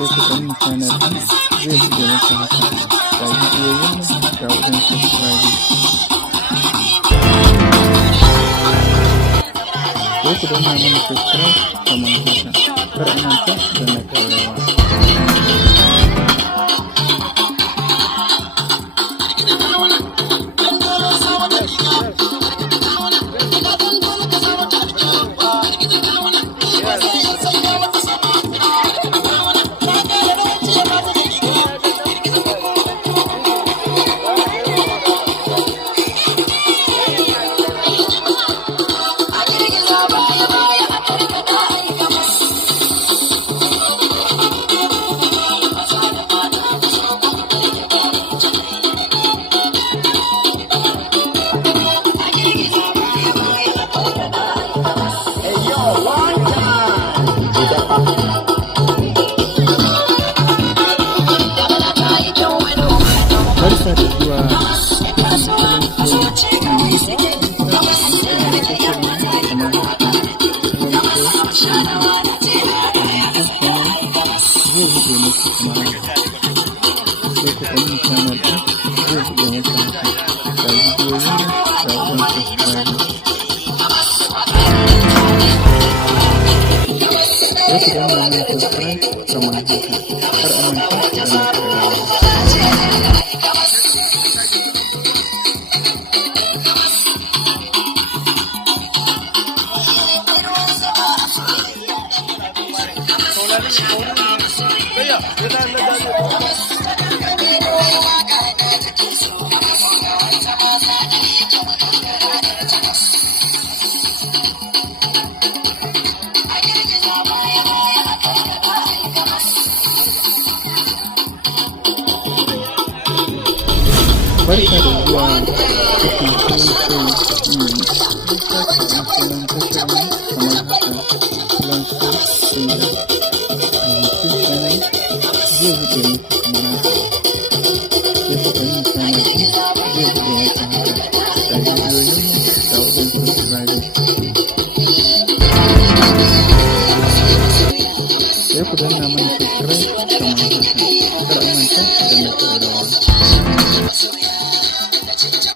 sai ku danna channel ɗin zai buɗe maka haka ga bidiyoyin nan ga wajen subscribe sai ku danna mana subscribe kamar haka kar a manta da na ƙararrawa. Barka da zuwa sai ku danna mana